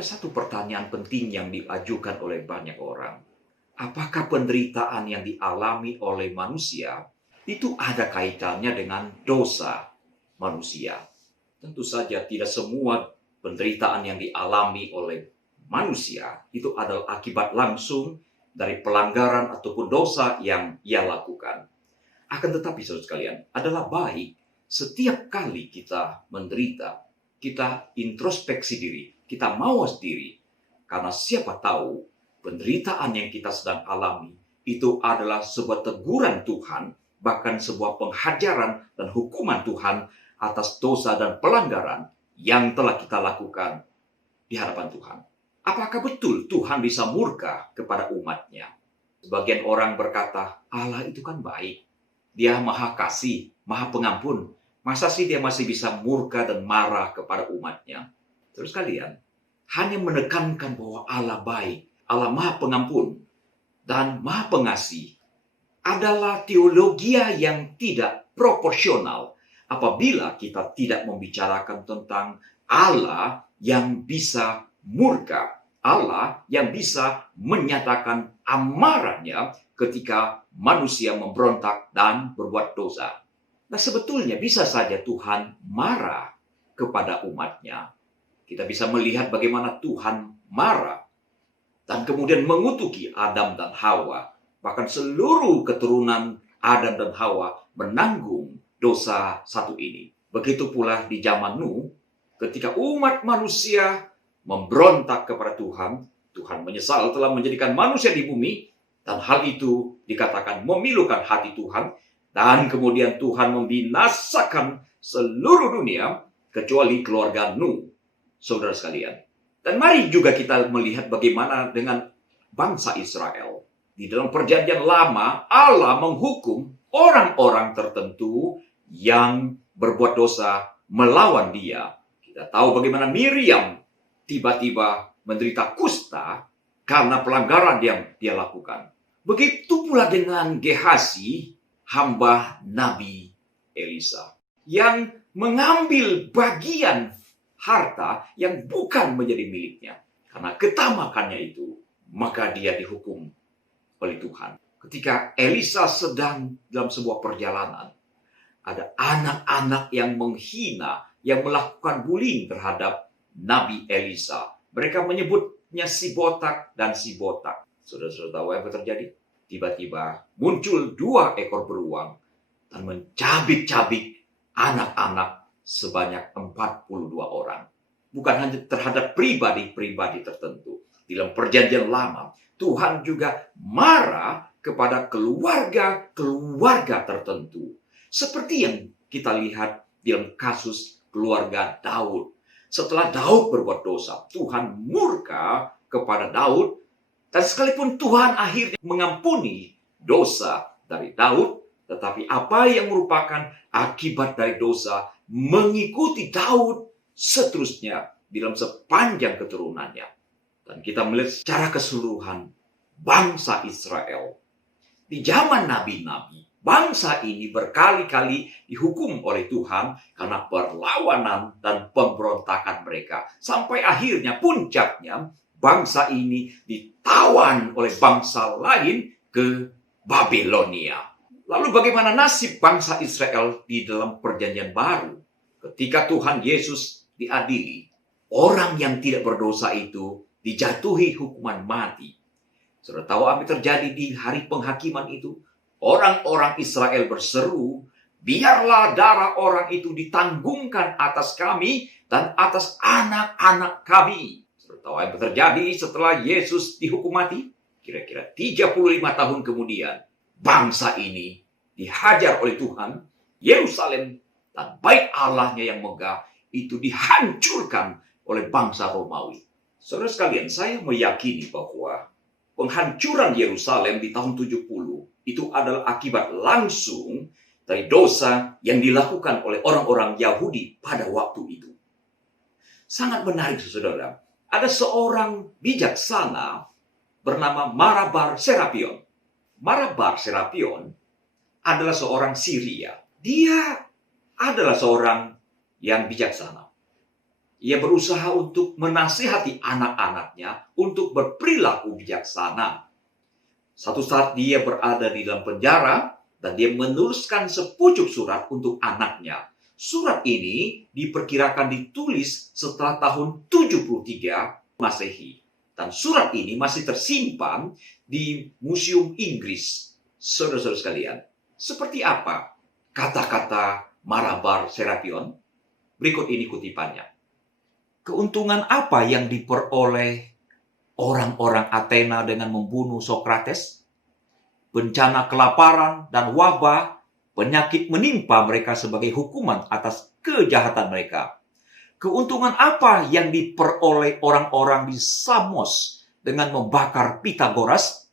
Ada satu pertanyaan penting yang diajukan oleh banyak orang. Apakah penderitaan yang dialami oleh manusia itu ada kaitannya dengan dosa manusia? Tentu saja tidak semua penderitaan yang dialami oleh manusia itu adalah akibat langsung dari pelanggaran ataupun dosa yang ia lakukan. Akan tetapi, saudara sekalian, adalah baik setiap kali kita menderita, kita introspeksi diri, kita mawas diri. Karena siapa tahu penderitaan yang kita sedang alami itu adalah sebuah teguran Tuhan, bahkan sebuah penghajaran dan hukuman Tuhan atas dosa dan pelanggaran yang telah kita lakukan di hadapan Tuhan. Apakah betul Tuhan bisa murka kepada umatnya? Sebagian orang berkata, Allah itu kan baik. Dia maha kasih, maha pengampun. Masa sih dia masih bisa murka dan marah kepada umatnya? Terus kalian hanya menekankan bahwa Allah baik, Allah maha pengampun, dan maha pengasih adalah teologi yang tidak proporsional apabila kita tidak membicarakan tentang Allah yang bisa murka, Allah yang bisa menyatakan amarahnya ketika manusia memberontak dan berbuat dosa. Nah, sebetulnya bisa saja Tuhan marah kepada umatnya. Kita bisa melihat bagaimana Tuhan marah dan kemudian mengutuki Adam dan Hawa. Bahkan seluruh keturunan Adam dan Hawa menanggung dosa satu ini. Begitu pula di zaman Nuh, ketika umat manusia memberontak kepada Tuhan, Tuhan menyesal telah menjadikan manusia di bumi, dan hal itu dikatakan memilukan hati Tuhan, dan kemudian Tuhan membinasakan seluruh dunia kecuali keluarga Nuh, saudara sekalian. Dan mari juga kita melihat bagaimana dengan bangsa Israel. Di dalam perjanjian lama, Allah menghukum orang-orang tertentu yang berbuat dosa melawan dia. Kita tahu bagaimana Miriam tiba-tiba menderita kusta karena pelanggaran yang dia lakukan. Begitu pula dengan Gehazi, hamba Nabi Elisa, yang mengambil bagian harta yang bukan menjadi miliknya. Karena ketamakannya itu, maka dia dihukum oleh Tuhan. Ketika Elisa sedang dalam sebuah perjalanan, ada anak-anak yang menghina, yang melakukan bullying terhadap Nabi Elisa. Mereka menyebutnya si botak dan si botak. Saudara-saudara tahu apa yang terjadi? Tiba-tiba muncul 2 ekor beruang dan mencabik-cabik anak-anak sebanyak 42 orang. Bukan hanya terhadap pribadi-pribadi tertentu. Di dalam perjanjian lama, Tuhan juga marah kepada keluarga-keluarga tertentu. Seperti yang kita lihat dalam kasus keluarga Daud. Setelah Daud berbuat dosa, Tuhan murka kepada Daud. Dan sekalipun Tuhan akhirnya mengampuni dosa dari Daud, tetapi apa yang merupakan akibat dari dosa mengikuti Daud seterusnya dalam sepanjang keturunannya. Dan kita melihat secara keseluruhan bangsa Israel. Di zaman nabi-nabi, bangsa ini berkali-kali dihukum oleh Tuhan karena perlawanan dan pemberontakan mereka. Sampai akhirnya puncaknya bangsa ini ditawan oleh bangsa lain ke Babilonia. Lalu bagaimana nasib bangsa Israel di dalam perjanjian baru? Ketika Tuhan Yesus diadili, orang yang tidak berdosa itu dijatuhi hukuman mati. Saudara tahu apa yang terjadi di hari penghakiman itu? Orang-orang Israel berseru, biarlah darah orang itu ditanggungkan atas kami dan atas anak-anak kami. Saudara tahu apa yang terjadi setelah Yesus dihukum mati? Kira-kira 35 tahun kemudian, bangsa ini dihajar oleh Tuhan, Yerusalem dan bait Allahnya yang megah itu dihancurkan oleh bangsa Romawi. Saudara sekalian, saya meyakini bahwa penghancuran Yerusalem di tahun 70 itu adalah akibat langsung dari dosa yang dilakukan oleh orang-orang Yahudi pada waktu itu. Sangat menarik, saudara. Ada seorang bijaksana bernama Marabar Serapion. Marabar Serapion adalah seorang Syria. Dia adalah seorang yang bijaksana. Ia berusaha untuk menasihati anak-anaknya untuk berperilaku bijaksana. Satu saat dia berada di dalam penjara dan dia menuliskan sepucuk surat untuk anaknya. Surat ini diperkirakan ditulis setelah tahun 73 Masehi. Dan surat ini masih tersimpan di Museum Inggris. Saudara-saudara sekalian, seperti apa kata-kata Marabar Serapion? Berikut ini kutipannya. Keuntungan apa yang diperoleh orang-orang Athena dengan membunuh Sokrates? Bencana kelaparan dan wabah, penyakit menimpa mereka sebagai hukuman atas kejahatan mereka. Keuntungan apa yang diperoleh orang-orang di Samos dengan membakar Pitagoras?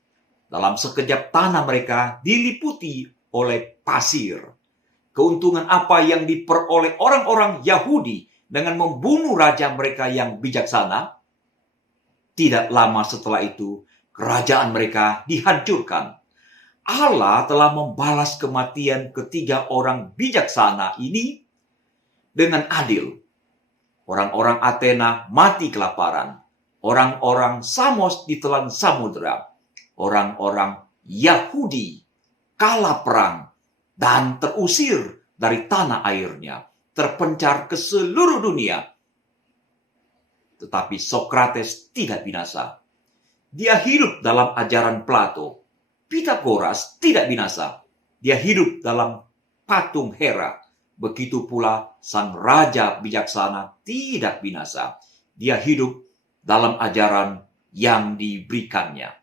Dalam sekejap tanah mereka diliputi oleh pasir. Keuntungan apa yang diperoleh orang-orang Yahudi dengan membunuh raja mereka yang bijaksana? Tidak lama setelah itu, kerajaan mereka dihancurkan. Allah telah membalas kematian ketiga orang bijaksana ini dengan adil. Orang-orang Athena mati kelaparan. Orang-orang Samos ditelan samudera. Orang-orang Yahudi kalah perang dan terusir dari tanah airnya, terpencar ke seluruh dunia. Tetapi Sokrates tidak binasa. Dia hidup dalam ajaran Plato. Pitagoras tidak binasa. Dia hidup dalam patung Hera. Begitu pula sang raja bijaksana tidak binasa. Dia hidup dalam ajaran yang diberikannya.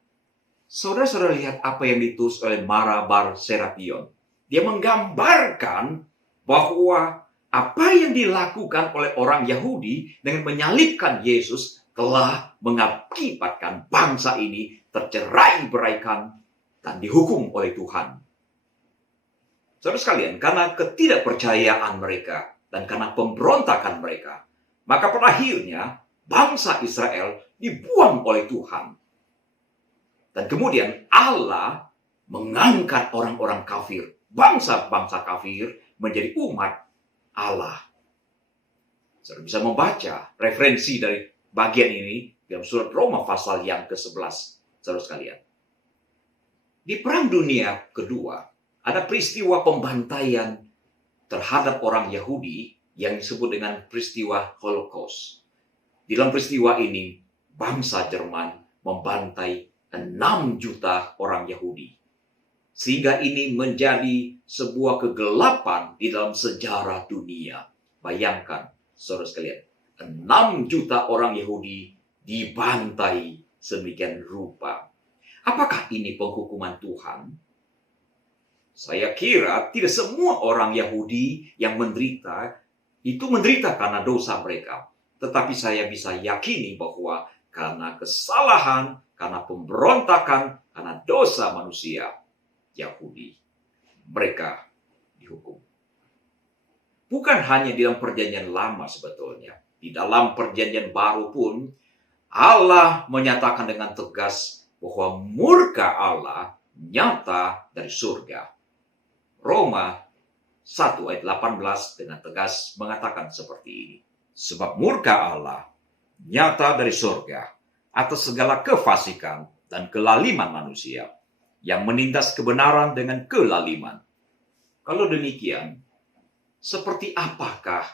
Saudara-saudara lihat apa yang ditulis oleh Marabar Serapion. Dia menggambarkan bahwa apa yang dilakukan oleh orang Yahudi dengan menyalibkan Yesus telah mengakibatkan bangsa ini tercerai-beraikan dan dihukum oleh Tuhan. Saudara sekalian, karena ketidakpercayaan mereka dan karena pemberontakan mereka, maka pada akhirnya bangsa Israel dibuang oleh Tuhan. Dan kemudian Allah mengangkat orang-orang kafir, bangsa-bangsa kafir menjadi umat Allah. Saudara bisa membaca referensi dari bagian ini dalam surat Roma pasal yang ke-11, saudara sekalian. Di Perang Dunia Kedua, ada peristiwa pembantaian terhadap orang Yahudi yang disebut dengan peristiwa Holocaust. Di dalam peristiwa ini, bangsa Jerman membantai 6 juta orang Yahudi. Sehingga ini menjadi sebuah kegelapan di dalam sejarah dunia. Bayangkan, saudara sekalian, 6 juta orang Yahudi dibantai sedemikian rupa. Apakah ini penghukuman Tuhan? Saya kira tidak semua orang Yahudi yang menderita, itu menderita karena dosa mereka. Tetapi saya bisa yakini bahwa karena kesalahan, karena pemberontakan, karena dosa manusia, Yahudi, mereka dihukum. Bukan hanya di dalam perjanjian lama sebetulnya. Di dalam perjanjian baru pun, Allah menyatakan dengan tegas bahwa murka Allah nyata dari surga. Roma 1 ayat 18 dengan tegas mengatakan seperti ini. Sebab murka Allah nyata dari surga atas segala kefasikan dan kelaliman manusia yang menindas kebenaran dengan kelaliman. Kalau demikian, seperti apakah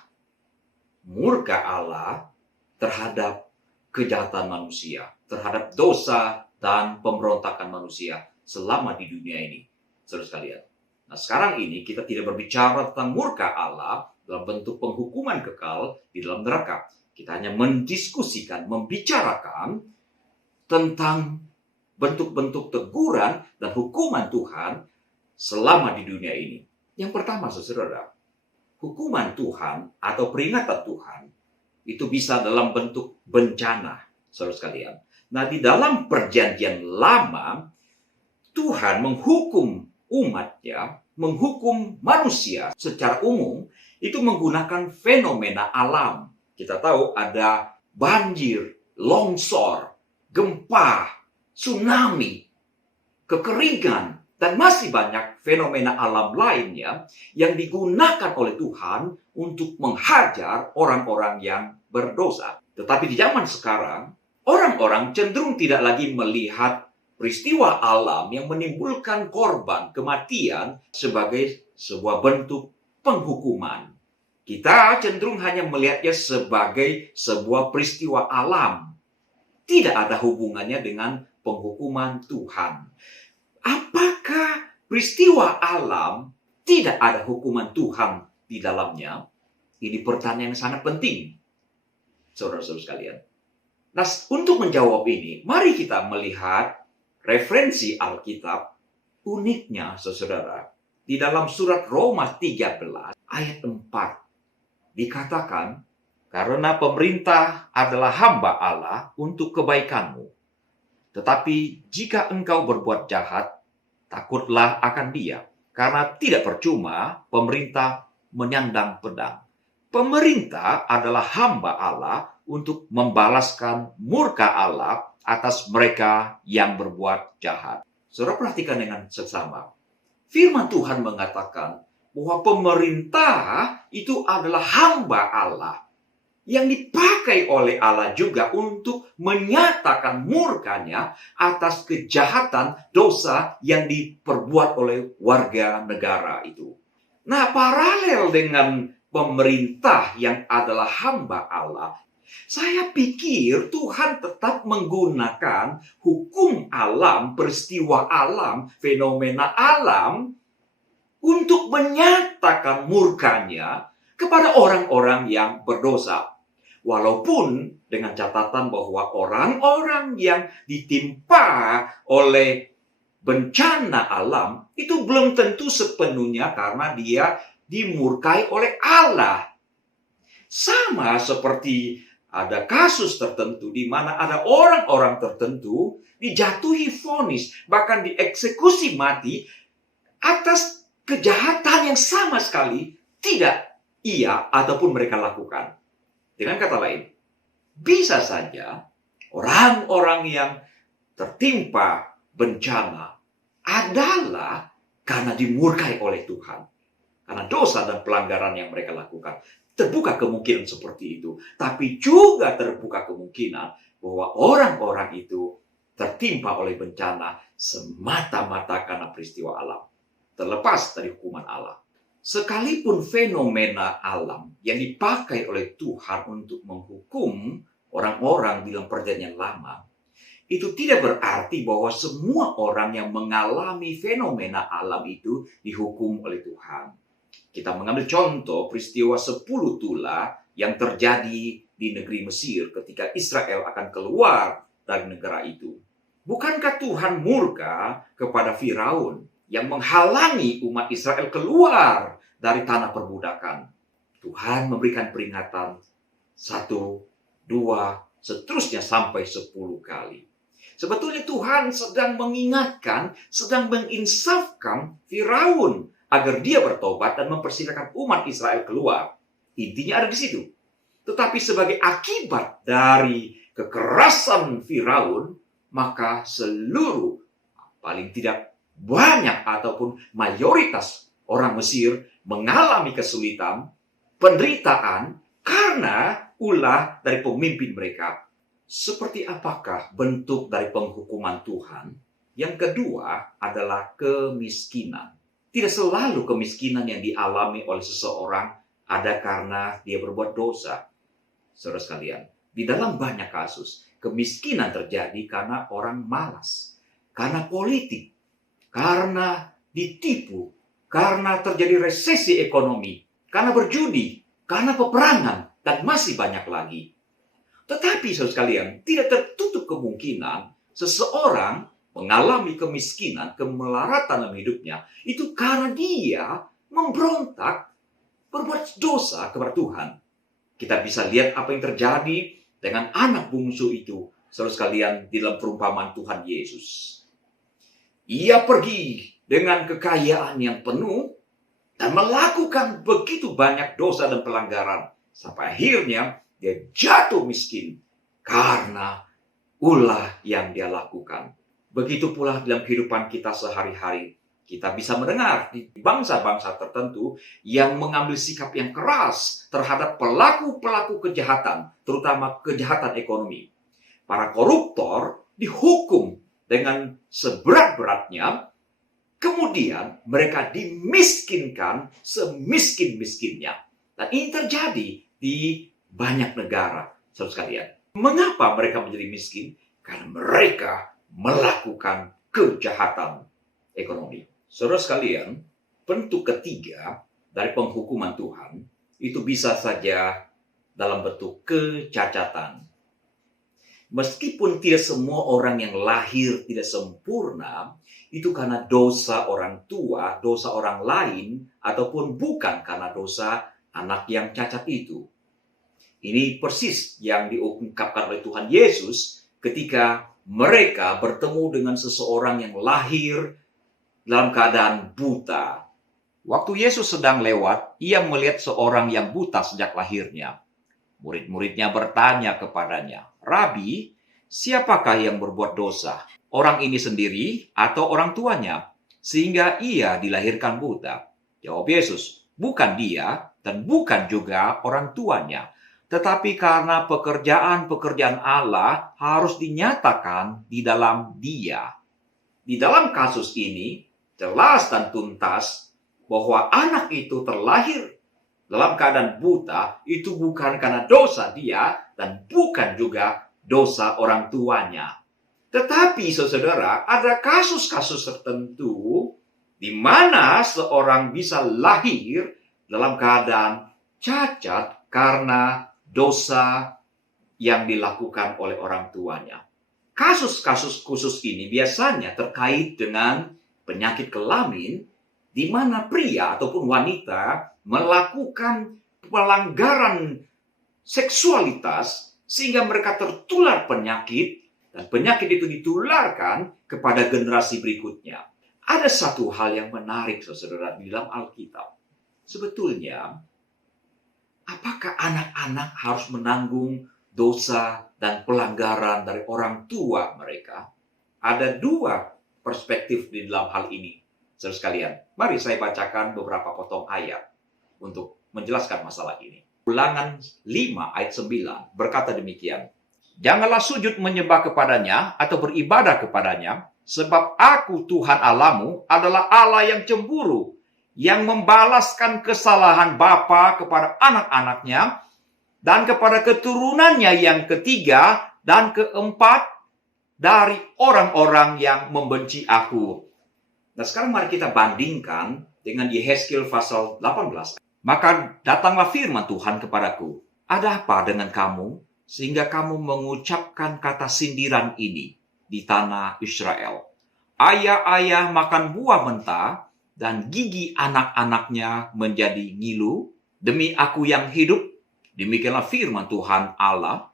murka Allah terhadap kejahatan manusia, terhadap dosa dan pemberontakan manusia selama di dunia ini, saudara sekalian? Nah, sekarang ini kita tidak berbicara tentang murka Allah dalam bentuk penghukuman kekal di dalam neraka. Kita hanya mendiskusikan, membicarakan tentang bentuk-bentuk teguran dan hukuman Tuhan selama di dunia ini. Yang pertama, saudara, hukuman Tuhan atau peringatan Tuhan itu bisa dalam bentuk bencana, saudara sekalian. Nah, di dalam perjanjian lama, Tuhan menghukum umatnya, menghukum manusia secara umum, itu menggunakan fenomena alam. Kita tahu ada banjir, longsor, gempa, tsunami, kekeringan, Dan masih banyak fenomena alam lainnya yang digunakan oleh Tuhan untuk menghajar orang-orang yang berdosa. Tetapi di zaman sekarang, orang-orang cenderung tidak lagi melihat peristiwa alam yang menimbulkan korban, kematian sebagai sebuah bentuk penghukuman. Kita cenderung hanya melihatnya sebagai sebuah peristiwa alam. Tidak ada hubungannya dengan penghukuman Tuhan. Apakah peristiwa alam tidak ada hukuman Tuhan di dalamnya? Ini pertanyaan yang sangat penting, saudara-saudara sekalian. Nah, untuk menjawab ini, mari kita melihat referensi Alkitab. Uniknya, saudara, di dalam surat Roma 13 ayat 4 dikatakan, karena pemerintah adalah hamba Allah untuk kebaikanmu. Tetapi jika engkau berbuat jahat, takutlah akan dia. Karena tidak percuma pemerintah menyandang pedang. Pemerintah adalah hamba Allah untuk membalaskan murka Allah atas mereka yang berbuat jahat. Saudara perhatikan dengan seksama. Firman Tuhan mengatakan bahwa pemerintah itu adalah hamba Allah yang dipakai oleh Allah juga untuk menyatakan murkanya atas kejahatan dosa yang diperbuat oleh warga negara itu. Nah, paralel dengan pemerintah yang adalah hamba Allah, saya pikir Tuhan tetap menggunakan hukum alam, peristiwa alam, fenomena alam untuk menyatakan murkanya kepada orang-orang yang berdosa. Walaupun dengan catatan bahwa orang-orang yang ditimpa oleh bencana alam itu belum tentu sepenuhnya karena dia dimurkai oleh Allah. Sama seperti ada kasus tertentu di mana ada orang-orang tertentu dijatuhi vonis, bahkan dieksekusi mati atas kejahatan yang sama sekali tidak ia ataupun mereka lakukan. Dengan kata lain, bisa saja orang-orang yang tertimpa bencana adalah karena dimurkai oleh Tuhan. Karena dosa dan pelanggaran yang mereka lakukan. Terbuka kemungkinan seperti itu. Tapi juga terbuka kemungkinan bahwa orang-orang itu tertimpa oleh bencana semata-mata karena peristiwa alam. Terlepas dari hukuman Allah. Sekalipun fenomena alam yang dipakai oleh Tuhan untuk menghukum orang-orang di dalam perjanjian lama, itu tidak berarti bahwa semua orang yang mengalami fenomena alam itu dihukum oleh Tuhan. Kita mengambil contoh peristiwa 10 tula yang terjadi di negeri Mesir ketika Israel akan keluar dari negara itu. Bukankah Tuhan murka kepada Firaun yang menghalangi umat Israel keluar dari tanah perbudakan? Tuhan memberikan peringatan 1, 2, seterusnya sampai 10 kali. Sebetulnya Tuhan sedang mengingatkan, sedang menginsafkan Firaun agar dia bertobat dan mempersilakan umat Israel keluar. Intinya ada di situ. Tetapi sebagai akibat dari kekerasan Firaun, maka seluruh, paling tidak banyak ataupun mayoritas orang Mesir mengalami kesulitan, penderitaan karena ulah dari pemimpin mereka. Seperti apakah bentuk dari penghukuman Tuhan? Yang kedua adalah kemiskinan. Tidak selalu kemiskinan yang dialami oleh seseorang ada karena dia berbuat dosa. Saudara sekalian, di dalam banyak kasus, kemiskinan terjadi karena orang malas, karena politik, karena ditipu, karena terjadi resesi ekonomi, karena berjudi, karena peperangan, dan masih banyak lagi. Tetapi saudara sekalian, tidak tertutup kemungkinan seseorang mengalami kemiskinan, kemelaratan dalam hidupnya, itu karena dia memberontak, berbuat dosa kepada Tuhan. Kita bisa lihat apa yang terjadi dengan anak bungsu itu, saudara sekalian, di dalam perumpamaan Tuhan Yesus. Ia pergi dengan kekayaan yang penuh dan melakukan begitu banyak dosa dan pelanggaran. Sampai akhirnya dia jatuh miskin karena ulah yang dia lakukan. Begitu pula dalam kehidupan kita sehari-hari. Kita bisa mendengar di bangsa-bangsa tertentu yang mengambil sikap yang keras terhadap pelaku-pelaku kejahatan, terutama kejahatan ekonomi. Para koruptor dihukum dengan seberat-beratnya, kemudian mereka dimiskinkan semiskin-miskinnya. Dan ini terjadi di banyak negara, saudara sekalian. Mengapa mereka menjadi miskin? Karena mereka melakukan kejahatan ekonomi. Saudara sekalian, bentuk ketiga dari penghukuman Tuhan itu bisa saja dalam bentuk kecacatan. Meskipun tidak semua orang yang lahir tidak sempurna, itu karena dosa orang tua, dosa orang lain, ataupun bukan karena dosa anak yang cacat itu. Ini persis yang diungkapkan oleh Tuhan Yesus ketika mereka bertemu dengan seseorang yang lahir dalam keadaan buta. Waktu Yesus sedang lewat, ia melihat seorang yang buta sejak lahirnya. Murid-muridnya bertanya kepadanya, "Rabi, siapakah yang berbuat dosa? Orang ini sendiri atau orang tuanya? Sehingga ia dilahirkan buta." Jawab Yesus, "Bukan dia dan bukan juga orang tuanya. Tetapi karena pekerjaan-pekerjaan Allah harus dinyatakan di dalam dia." Di dalam kasus ini, jelas dan tuntas bahwa anak itu terlahir dalam keadaan buta itu bukan karena dosa dia dan bukan juga dosa orang tuanya. Tetapi saudara, ada kasus-kasus tertentu di mana seorang bisa lahir dalam keadaan cacat karena dosa yang dilakukan oleh orang tuanya. Kasus-kasus khusus ini biasanya terkait dengan penyakit kelamin, di mana pria ataupun wanita melakukan pelanggaran seksualitas sehingga mereka tertular penyakit dan penyakit itu ditularkan kepada generasi berikutnya. Ada satu hal yang menarik, saudara, di dalam Alkitab. Sebetulnya, apakah anak-anak harus menanggung dosa dan pelanggaran dari orang tua mereka? Ada dua perspektif di dalam hal ini. Saudara sekalian, mari saya bacakan beberapa potong ayat untuk menjelaskan masalah ini. Ulangan 5 ayat 9 berkata demikian, "Janganlah sujud menyembah kepadanya atau beribadah kepadanya, sebab aku Tuhan Allahmu adalah Allah yang cemburu, yang membalaskan kesalahan bapa kepada anak-anaknya dan kepada keturunannya yang ketiga dan keempat dari orang-orang yang membenci aku." Nah, sekarang mari kita bandingkan dengan Yehezkiel pasal 18. "Maka datanglah firman Tuhan kepadaku, ada apa dengan kamu, sehingga kamu mengucapkan kata sindiran ini di tanah Israel? Ayah-ayah makan buah mentah, dan gigi anak-anaknya menjadi ngilu. Demi aku yang hidup, demikianlah firman Tuhan Allah,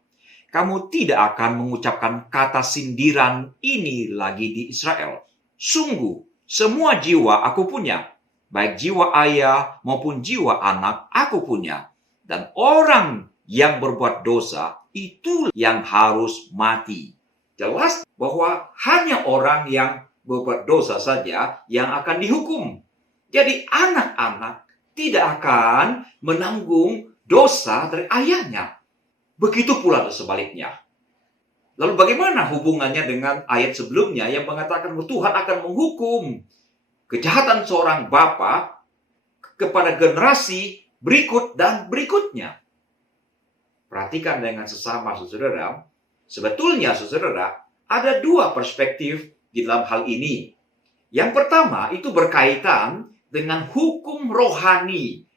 kamu tidak akan mengucapkan kata sindiran ini lagi di Israel. Sungguh, semua jiwa aku punya, baik jiwa ayah maupun jiwa anak aku punya. Dan orang yang berbuat dosa, itu yang harus mati." Jelas bahwa hanya orang yang berbuat dosa saja yang akan dihukum. Jadi anak-anak tidak akan menanggung dosa dari ayahnya. Begitu pula sebaliknya. Lalu bagaimana hubungannya dengan ayat sebelumnya yang mengatakan bahwa Tuhan akan menghukum kejahatan seorang bapa kepada generasi berikut dan berikutnya? Perhatikan dengan sesama, saudara. Sebetulnya, saudara, ada dua perspektif di dalam hal ini. Yang pertama, itu berkaitan dengan hukum rohani.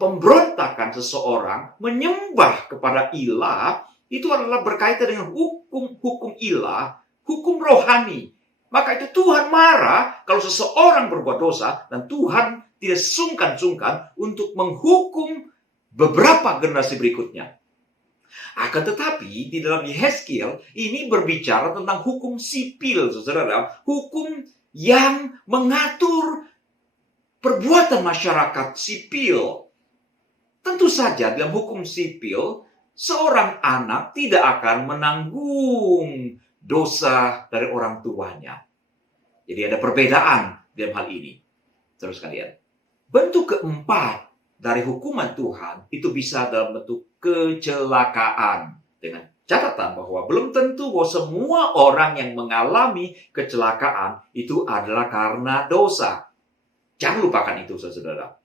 Pemberontakan seseorang menyembah kepada ilah itu adalah berkaitan dengan hukum ilah, hukum rohani. Maka itu Tuhan marah kalau seseorang berbuat dosa dan Tuhan tidak sungkan-sungkan untuk menghukum beberapa generasi berikutnya. Akan tetapi di dalam Yehezkiel ini berbicara tentang hukum sipil, saudara, hukum yang mengatur perbuatan masyarakat sipil. Tentu saja dalam hukum sipil, seorang anak tidak akan menanggung dosa dari orang tuanya. Jadi ada perbedaan dalam hal ini. Terus kalian. Bentuk keempat dari hukuman Tuhan itu bisa dalam bentuk kecelakaan. Dengan catatan bahwa belum tentu bahwa semua orang yang mengalami kecelakaan itu adalah karena dosa. Jangan lupakan itu, saudara.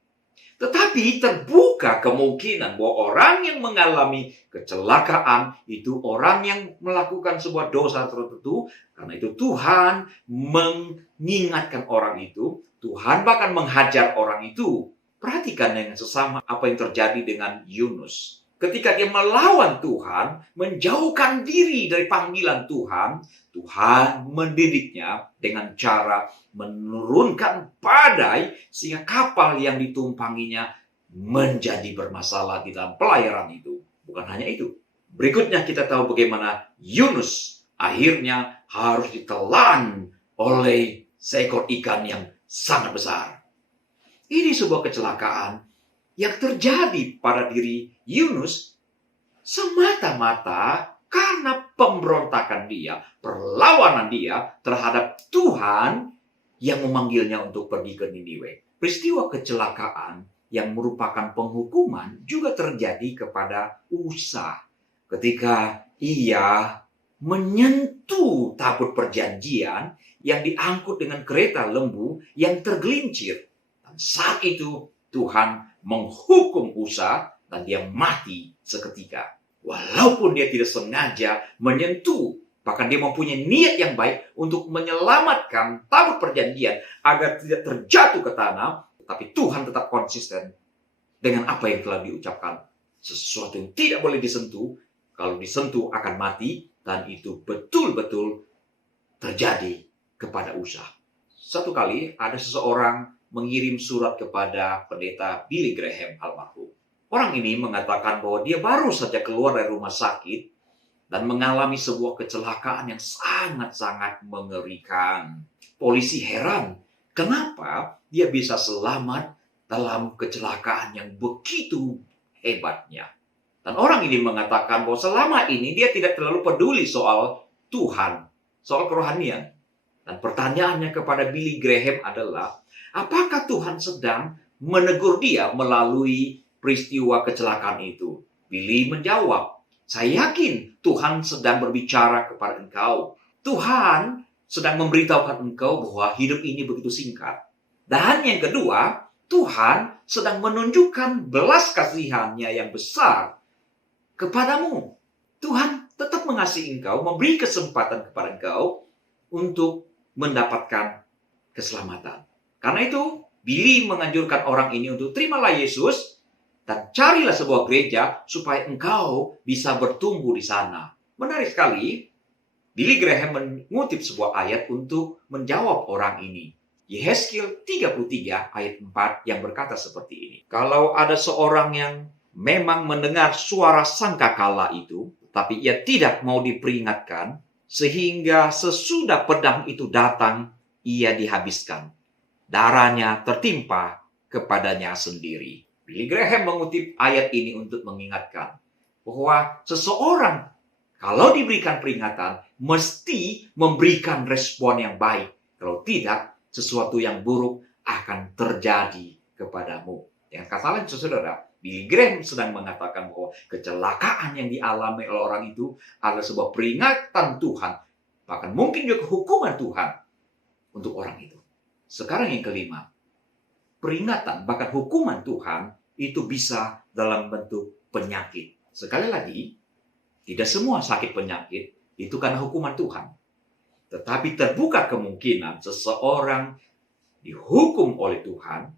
Tetapi terbuka kemungkinan bahwa orang yang mengalami kecelakaan itu orang yang melakukan sebuah dosa tertentu. Karena itu Tuhan mengingatkan orang itu. Tuhan bahkan menghajar orang itu. Perhatikan dengan sesama apa yang terjadi dengan Yunus. Ketika dia melawan Tuhan, menjauhkan diri dari panggilan Tuhan, Tuhan mendidiknya dengan cara menurunkan badai sehingga kapal yang ditumpanginya menjadi bermasalah di dalam pelayaran itu. Bukan hanya itu. Berikutnya kita tahu bagaimana Yunus akhirnya harus ditelan oleh seekor ikan yang sangat besar. Ini sebuah kecelakaan yang terjadi pada diri Yunus semata-mata karena pemberontakan dia, perlawanan dia terhadap Tuhan yang memanggilnya untuk pergi ke Niniwe. Peristiwa kecelakaan yang merupakan penghukuman juga terjadi kepada Usa ketika ia menyentuh tabut perjanjian yang diangkut dengan kereta lembu yang tergelincir. Dan saat itu Tuhan menghukum Usa dan dia mati seketika. Walaupun dia tidak sengaja menyentuh, bahkan dia mempunyai niat yang baik untuk menyelamatkan tabut perjanjian agar tidak terjatuh ke tanah, tapi Tuhan tetap konsisten dengan apa yang telah diucapkan. Sesuatu yang tidak boleh disentuh, kalau disentuh akan mati, dan itu betul-betul terjadi kepada Usa. Satu kali ada seseorang mengirim surat kepada pendeta Billy Graham almarhum. Orang ini mengatakan bahwa dia baru saja keluar dari rumah sakit dan mengalami sebuah kecelakaan yang sangat-sangat mengerikan. Polisi heran, kenapa dia bisa selamat dalam kecelakaan yang begitu hebatnya. Dan orang ini mengatakan bahwa selama ini dia tidak terlalu peduli soal Tuhan, soal kerohanian. Dan pertanyaannya kepada Billy Graham adalah, apakah Tuhan sedang menegur dia melalui peristiwa kecelakaan itu? Billy menjawab, saya yakin Tuhan sedang berbicara kepada engkau. Tuhan sedang memberitahukan engkau bahwa hidup ini begitu singkat. Dan yang kedua, Tuhan sedang menunjukkan belas kasihannya yang besar kepadamu. Tuhan tetap mengasihi engkau, memberi kesempatan kepada engkau untuk mendapatkan keselamatan. Karena itu, Billy menganjurkan orang ini untuk terimalah Yesus dan carilah sebuah gereja supaya engkau bisa bertumbuh di sana. Menarik sekali, Billy Graham mengutip sebuah ayat untuk menjawab orang ini. Yehezkiel 33 ayat 4 yang berkata seperti ini. Kalau ada seorang yang memang mendengar suara sangkakala itu, tapi ia tidak mau diperingatkan, sehingga sesudah pedang itu datang, ia dihabiskan. Darahnya tertimpa kepadanya sendiri. Billy Graham mengutip ayat ini untuk mengingatkan bahwa seseorang kalau diberikan peringatan, mesti memberikan respon yang baik. Kalau tidak, sesuatu yang buruk akan terjadi kepadamu. Dengan kata lain, saudara, Billy Graham sedang mengatakan bahwa kecelakaan yang dialami oleh orang itu adalah sebuah peringatan Tuhan. Bahkan mungkin juga hukuman Tuhan untuk orang itu. Sekarang yang kelima, peringatan bahkan hukuman Tuhan itu bisa dalam bentuk penyakit. Sekali lagi, tidak semua sakit penyakit itu karena hukuman Tuhan. Tetapi terbuka kemungkinan seseorang dihukum oleh Tuhan,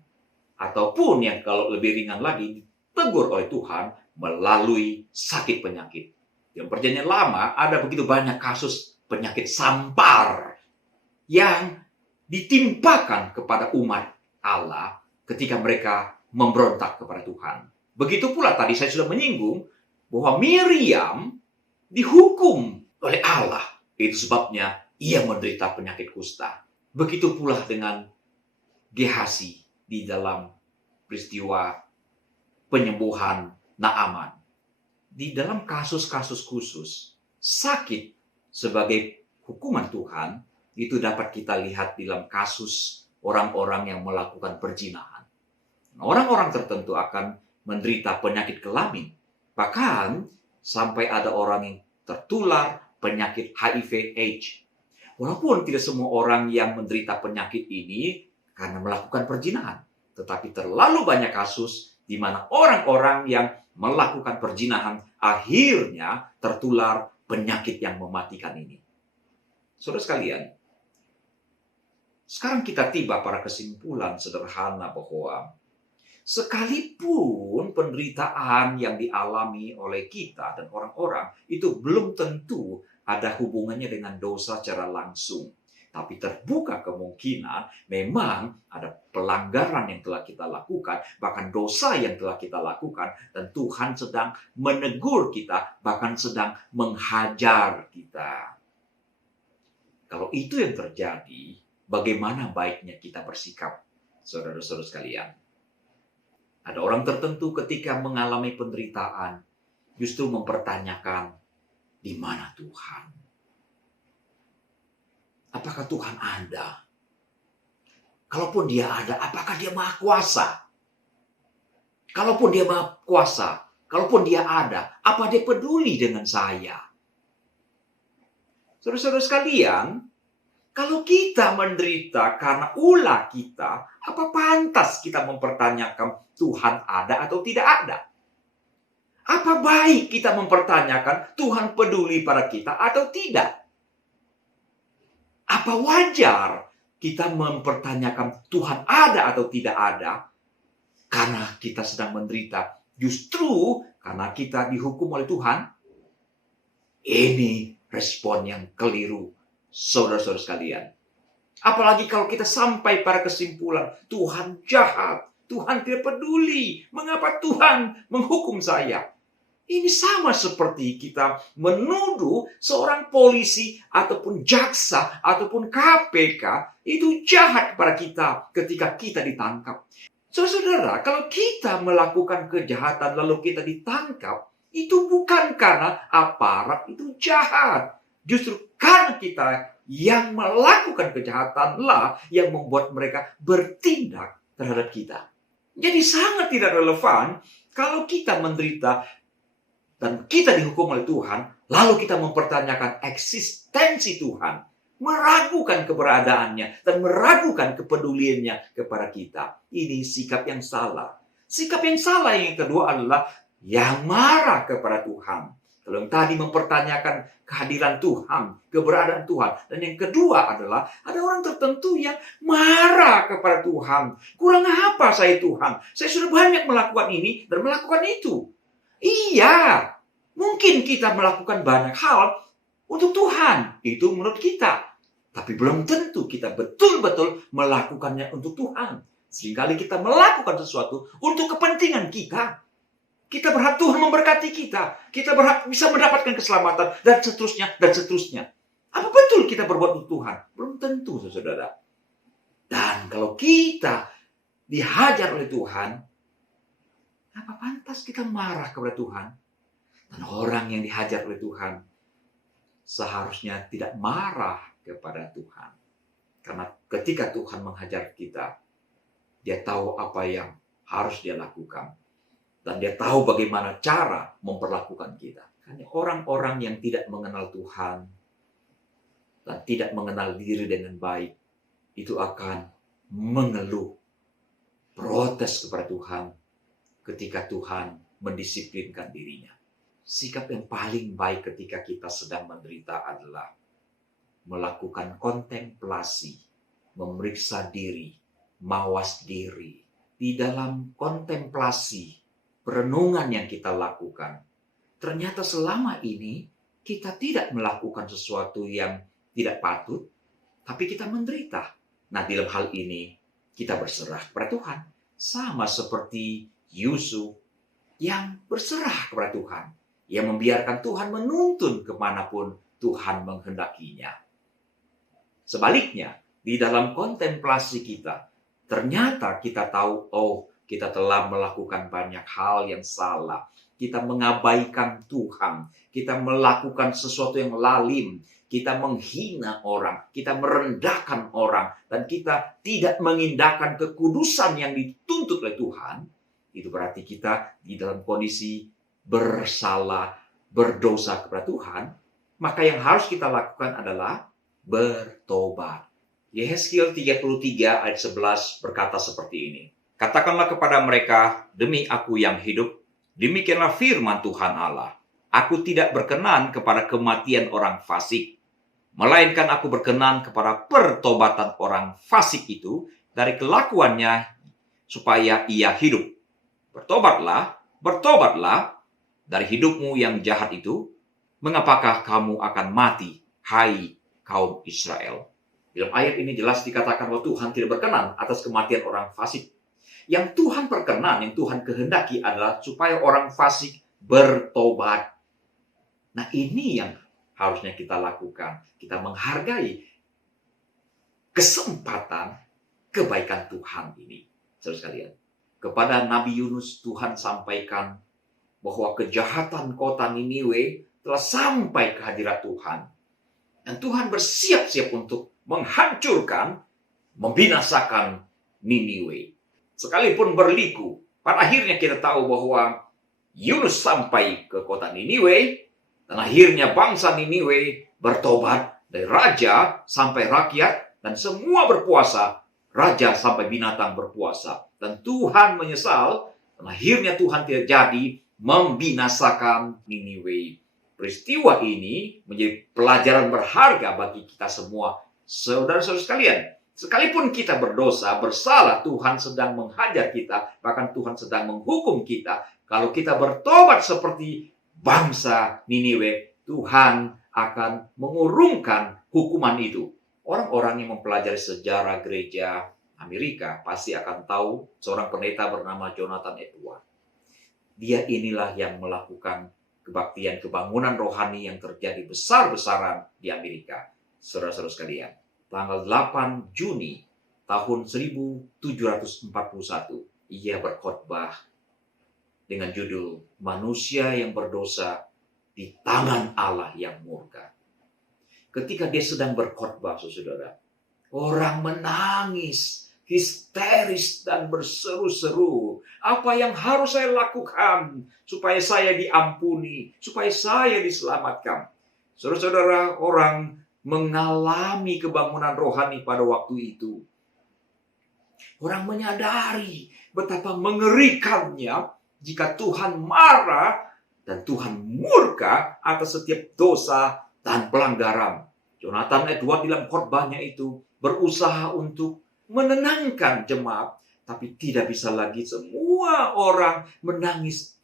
ataupun yang kalau lebih ringan lagi, ditegur oleh Tuhan melalui sakit penyakit. Di Perjanjian Lama ada begitu banyak kasus penyakit sampar yang ditimpakan kepada umat Allah ketika mereka memberontak kepada Tuhan. Begitu pula tadi saya sudah menyinggung bahwa Miriam dihukum oleh Allah. Itu sebabnya ia menderita penyakit kusta. Begitu pula dengan Gehazi di dalam peristiwa penyembuhan Naaman. Di dalam kasus-kasus khusus, sakit sebagai hukuman Tuhan itu dapat kita lihat dalam kasus orang-orang yang melakukan perzinahan. Orang-orang tertentu akan menderita penyakit kelamin. Bahkan sampai ada orang yang tertular penyakit HIV/AIDS. Walaupun tidak semua orang yang menderita penyakit ini karena melakukan perzinahan, tetapi terlalu banyak kasus di mana orang-orang yang melakukan perzinahan akhirnya tertular penyakit yang mematikan ini. Saudara sekalian, sekarang kita tiba pada kesimpulan sederhana bahwa sekalipun penderitaan yang dialami oleh kita dan orang-orang itu belum tentu ada hubungannya dengan dosa secara langsung. Tapi terbuka kemungkinan memang ada pelanggaran yang telah kita lakukan, bahkan dosa yang telah kita lakukan, dan Tuhan sedang menegur kita, bahkan sedang menghajar kita. Kalau itu yang terjadi, bagaimana baiknya kita bersikap, saudara-saudara sekalian? Ada orang tertentu ketika mengalami penderitaan, justru mempertanyakan, di mana Tuhan? Apakah Tuhan ada? Kalaupun dia ada, apakah dia maha kuasa? Kalaupun dia maha kuasa, kalaupun dia ada, apa dia peduli dengan saya? Saudara-saudara sekalian, kalau kita menderita karena ulah kita, apa pantas kita mempertanyakan Tuhan ada atau tidak ada? Apa baik kita mempertanyakan Tuhan peduli pada kita atau tidak? Apa wajar kita mempertanyakan Tuhan ada atau tidak ada? Karena kita sedang menderita. Justru karena kita dihukum oleh Tuhan. Ini respon yang keliru, saudara-saudara sekalian. Apalagi kalau kita sampai pada kesimpulan Tuhan jahat, Tuhan tidak peduli, mengapa Tuhan menghukum saya? Ini sama seperti kita menuduh seorang polisi ataupun jaksa ataupun KPK itu jahat kepada kita ketika kita ditangkap. Saudara-saudara, kalau kita melakukan kejahatan lalu kita ditangkap, itu bukan karena aparat itu jahat. Justru karena kita yang melakukan kejahatanlah yang membuat mereka bertindak terhadap kita. Jadi sangat tidak relevan kalau kita menderita dan kita dihukum oleh Tuhan, lalu kita mempertanyakan eksistensi Tuhan, meragukan keberadaannya, dan meragukan kepeduliannya kepada kita. Ini sikap yang salah. Sikap yang salah yang kedua adalah yang marah kepada Tuhan. Kalau yang tadi mempertanyakan kehadiran Tuhan, keberadaan Tuhan. Dan yang kedua adalah ada orang tertentu yang marah kepada Tuhan. Kurang apa saya Tuhan? Saya sudah banyak melakukan ini dan melakukan itu. Iya, mungkin kita melakukan banyak hal untuk Tuhan. Itu menurut kita. Tapi belum tentu kita betul-betul melakukannya untuk Tuhan. Seringkali kita melakukan sesuatu untuk kepentingan kita. Kita berharap Tuhan memberkati kita. Kita berharap bisa mendapatkan keselamatan. Dan seterusnya, dan seterusnya. Apa betul kita berbuat untuk Tuhan? Belum tentu, saudara. Dan kalau kita dihajar oleh Tuhan, apa pantas kita marah kepada Tuhan? Dan orang yang dihajar oleh Tuhan seharusnya tidak marah kepada Tuhan. Karena ketika Tuhan menghajar kita, dia tahu apa yang harus dia lakukan. Dan dia tahu bagaimana cara memperlakukan kita. Hanya orang-orang yang tidak mengenal Tuhan dan tidak mengenal diri dengan baik, itu akan mengeluh, protes kepada Tuhan ketika Tuhan mendisiplinkan dirinya. Sikap yang paling baik ketika kita sedang menderita adalah melakukan kontemplasi, memeriksa diri, mawas diri. Di dalam kontemplasi, perenungan yang kita lakukan, ternyata selama ini kita tidak melakukan sesuatu yang tidak patut, tapi kita menderita. Nah, dalam hal ini kita berserah kepada Tuhan. Sama seperti Yusuf yang berserah kepada Tuhan. Yang membiarkan Tuhan menuntun kemanapun Tuhan menghendakinya. Sebaliknya, di dalam kontemplasi kita, ternyata kita tahu, kita telah melakukan banyak hal yang salah. kita mengabaikan Tuhan, kita melakukan sesuatu yang lalim, kita menghina orang, kita merendahkan orang, dan kita tidak mengindahkan kekudusan yang dituntut oleh Tuhan, itu berarti kita di dalam kondisi bersalah, berdosa kepada Tuhan. Maka yang harus kita lakukan adalah bertobat. Yehezkiel 33 ayat 11 berkata seperti ini. Katakanlah kepada mereka, demi aku yang hidup, demikianlah firman Tuhan Allah. Aku tidak berkenan kepada kematian orang fasik, melainkan aku berkenan kepada pertobatan orang fasik itu dari kelakuannya supaya ia hidup. Bertobatlah, bertobatlah dari hidupmu yang jahat itu. Mengapakah kamu akan mati, hai kaum Israel? Dalam ayat ini jelas dikatakan bahwa Tuhan tidak berkenan atas kematian orang fasik. Yang Tuhan berkenan, yang Tuhan kehendaki adalah supaya orang fasik bertobat. Nah, ini yang harusnya kita lakukan. Kita menghargai kesempatan kebaikan Tuhan ini. Saudara sekalian, kepada Nabi Yunus Tuhan sampaikan bahwa kejahatan kota Niniwe telah sampai ke hadirat Tuhan. Dan Tuhan bersiap-siap untuk menghancurkan, membinasakan Niniwe. Sekalipun berliku, pada akhirnya kita tahu bahwa Yunus sampai ke kota Niniwe, dan akhirnya bangsa Niniwe bertobat dari raja sampai rakyat, dan semua berpuasa, raja sampai binatang berpuasa. Dan Tuhan menyesal, dan akhirnya Tuhan tidak jadi membinasakan Niniwe. Peristiwa ini menjadi pelajaran berharga bagi kita semua, saudara-saudara sekalian. Sekalipun kita berdosa, bersalah, Tuhan sedang menghajar kita, bahkan Tuhan sedang menghukum kita. Kalau kita bertobat seperti bangsa Niniwe, Tuhan akan mengurungkan hukuman itu. Orang-orang yang mempelajari sejarah gereja Amerika pasti akan tahu seorang pendeta bernama Jonathan Edwards. Dia inilah yang melakukan kebaktian kebangunan rohani yang terjadi besar-besaran di Amerika. Saudara-saudara sekalian, tanggal 8 Juni tahun 1741, ia berkhotbah dengan judul Manusia yang Berdosa di Tangan Allah yang Murka. Ketika dia sedang berkhotbah, saudara, orang menangis, histeris dan berseru-seru. Apa yang harus saya lakukan supaya saya diampuni, supaya saya diselamatkan? Saudara-saudara, orang mengalami kebangunan rohani pada waktu itu. Orang menyadari betapa mengerikannya jika Tuhan marah dan Tuhan murka atas setiap dosa dan pelanggaran. Jonathan Edwards dalam khotbahnya itu berusaha untuk menenangkan jemaat, tapi tidak bisa lagi. Semua orang menangis,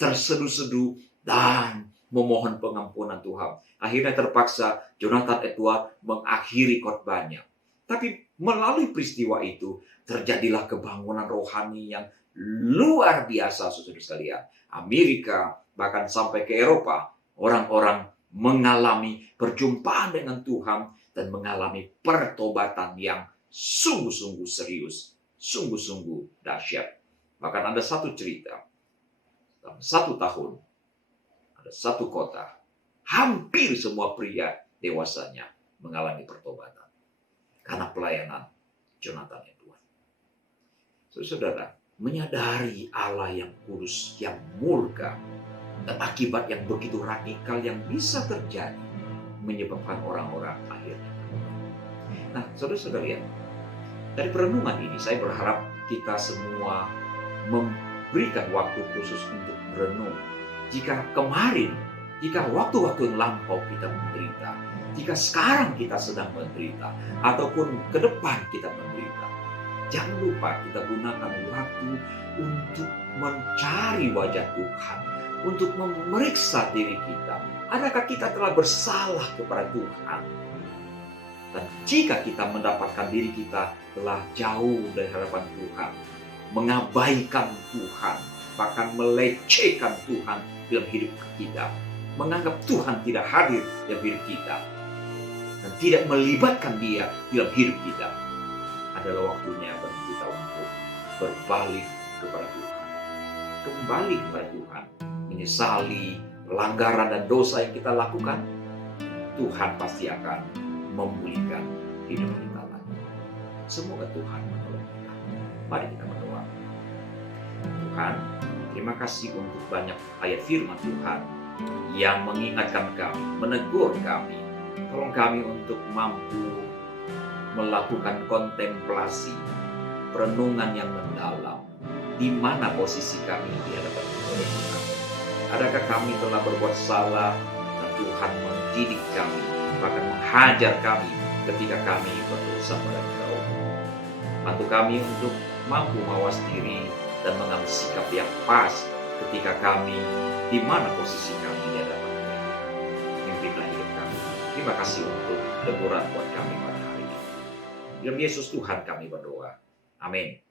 terseduh-seduh, dan memohon pengampunan Tuhan. Akhirnya terpaksa Jonathan Edwards mengakhiri khotbahnya. Tapi melalui peristiwa itu, terjadilah kebangunan rohani yang luar biasa, saudara sekalian. Amerika, bahkan sampai ke Eropa, orang-orang mengalami perjumpaan dengan Tuhan dan mengalami pertobatan yang sungguh-sungguh serius, sungguh-sungguh dahsyat. Bahkan ada satu cerita, dalam 1 tahun, ada satu kota, hampir semua pria dewasanya mengalami pertobatan karena pelayanan Jonathan Edwards. Saudara, menyadari Allah yang kudus, yang murka, dan akibat yang begitu radikal yang bisa terjadi menyebabkan orang-orang akhirnya. Nah, saudara-saudara, dari perenungan ini saya berharap kita semua memberikan waktu khusus untuk berenung. Jika kemarin, jika waktu-waktu yang lampau kita menderita, jika sekarang kita sedang menderita, ataupun ke depan kita menderita, jangan lupa kita gunakan waktu untuk mencari wajah Tuhan, untuk memeriksa diri kita. Adakah kita telah bersalah kepada Tuhan? Dan jika kita mendapatkan diri kita telah jauh dari hadapan Tuhan, mengabaikan Tuhan, bahkan melecehkan Tuhan dalam hidup kita, menganggap Tuhan tidak hadir dalam hidup kita, dan tidak melibatkan Dia dalam hidup kita, adalah waktunya bagi kita untuk berbalik kepada Tuhan. Kembali kepada Tuhan, menyesali pelanggaran dan dosa yang kita lakukan, Tuhan pasti akan memulihkan hidup kita lagi. Semoga Tuhan menolong kita. Mari kita berdoa. Tuhan, terima kasih untuk banyak ayat firman Tuhan yang mengingatkan kami, menegur kami. Tolong kami untuk mampu melakukan kontemplasi, perenungan yang mendalam. Di mana posisi kami di hadapan Tuhan? Adakah kami telah berbuat salah dan Tuhan mendidik kami, bahkan menghajar kami ketika kami berdosa pada Engkau? Bantu kami untuk mampu mawas diri dan mengambil sikap yang pas ketika kami di mana posisi kami di hadapan Tuhan. Pimpinlah hidup kami. Terima kasih untuk teguran buat kami pada hari ini. Dalam Yesus Tuhan kami berdoa. Amin.